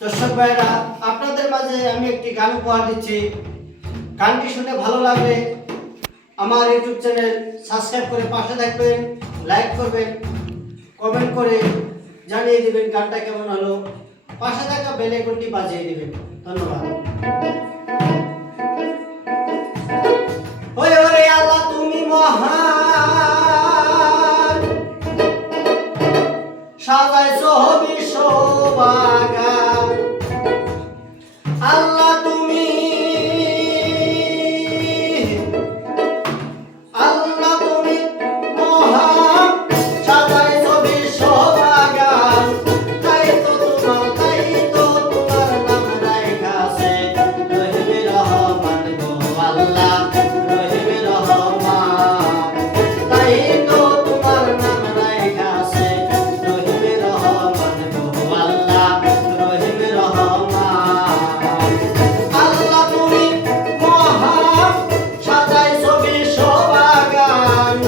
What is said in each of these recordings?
দর্শক ভাইরা, আপনাদের মাঝে আমি একটি গান উপহার দিচ্ছি। গানটি শুনে ভালো লাগলে আমার ইউটিউব চ্যানেল সাবস্ক্রাইব করে পাশে থাকবেন, লাইক করবেন, কমেন্ট করে জানিয়ে দিবেন গানটা কেমন হলো। পাশে থাকা বেল আইকনটি বাজিয়ে দিবেন। ধন্যবাদ। ওরে ওরে আল্লাহ তুমি মহান, সাজাইছো বিশ্ববাগান। আল্লাহ তুমি, আল্লাহ তুমি মহান, সাজাইছো বিশ্ববাগান। তাই তো তোমার নাম রাইখাছে রহিমে রহমান গো আল্লাহ, রহিমে রহমান। তাই তো তোমার নাম রাইখাছে রহিমে রহমান গো আল্লাহ, রহিমে রহমান। আল্লাহ তুমি মহান, সাজাইছো বিশ্ববাগান।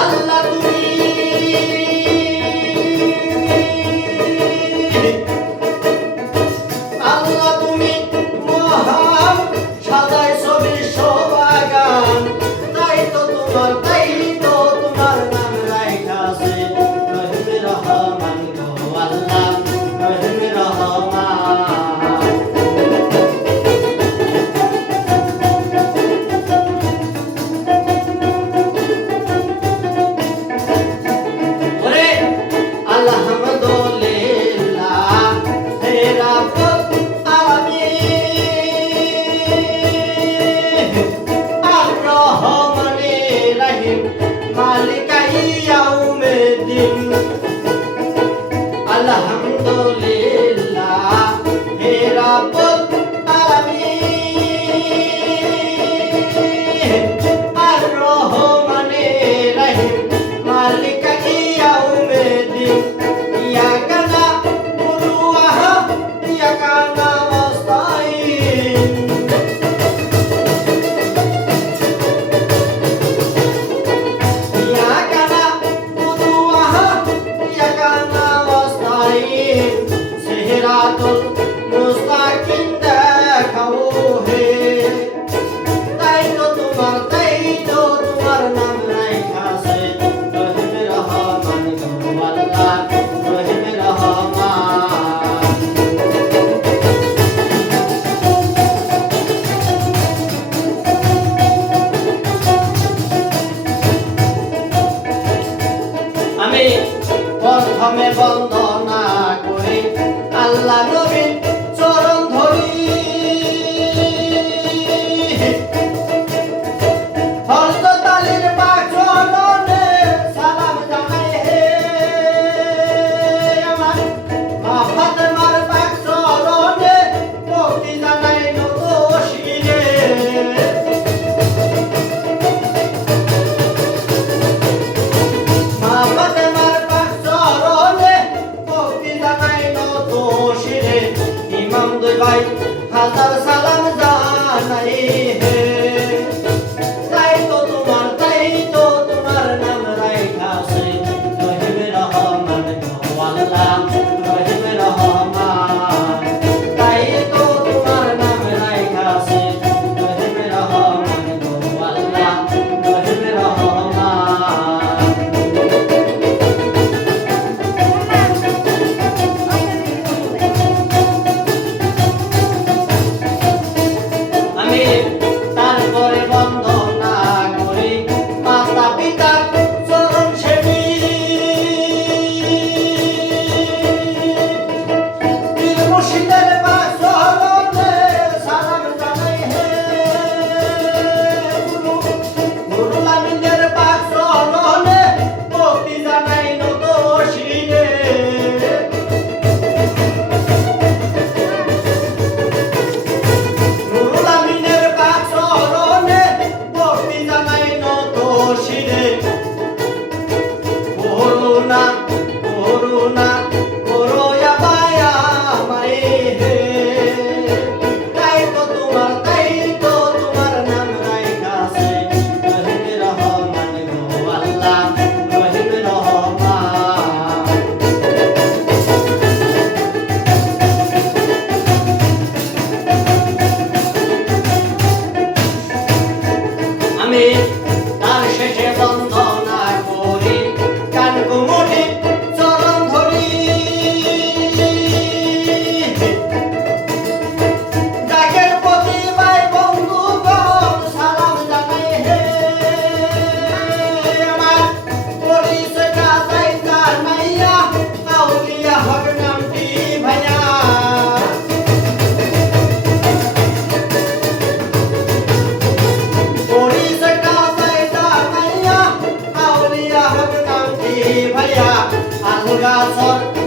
আল্লাহ তুমি, আল্লাহ তুমি মহান, সাজাইছো বিশ্ববাগান। তাই তো তোমার নাম রাইখাছে রহিমে রহমান গো আল্লাহ, রহিমে রহমান। ওরে আলহামদুলিল্লাহ হে রাব্বুল আলামিন, আর রহমানির রহিম, মালিকা ইয়াউমিদ্দিন। আলহামদুলিল্লাহ হে রাব্বুল আলামিন, আর রহমানির রহিম, মালিকা ইয়াউমিদ্দিন। ইয়াকা না'বুদু ওয়া ইয়াকা নাস্তাঈন। ইয়াকা না'বুদু ওয়া ইয়াকা নাস্তাঈন। সিরাতুল মুস্তাকিম দেখাও হে। তাই তো তোমার নাম রাইখাছে রহিমে রহমান গো আল্লাহ, রহিমে রহমান। আমি প্রথমে বন্দনা করি আল্লাহ নবীর চরণ ধরি। হযরত আলীর পাক চরণে সালাম জানাই হে। আমার মা ফাতেমার পাক চরণে ভক্তি জানাই নত শিরে। মা ফাতেমার পাক চরণে ভক্তি জানাই নত শিরে। ইমাম দুই ভাই হাজার সালাম জানাই হে। তাই তো তোমার নাম রাইখাছে রহিমে রহমান গো আল্লাহ, রহিমে রহমান। তাই তো তোমার নাম রাইখাছে রহিমে রহমান গো আল্লাহ, রহিমে রহমান। আমি তারপরে বন্দনা করি মাতা পিতার চরণ সেবী। পীর মুর্শিদের পাক চরণে সালাম জানাই হে। নুরুল আমিনের পাক চরণে ভক্তি জানাই নত শিরে। নুরুল আমিনের পাক চরণে ভক্তি জানাই নত শিরে। করুণা করুণা করো আবায়া আমায় হে। তাই তো তোমার নাম রাইখাছে রহিমে রহমান গো আল্লাহ, রহিমে রহমান। সর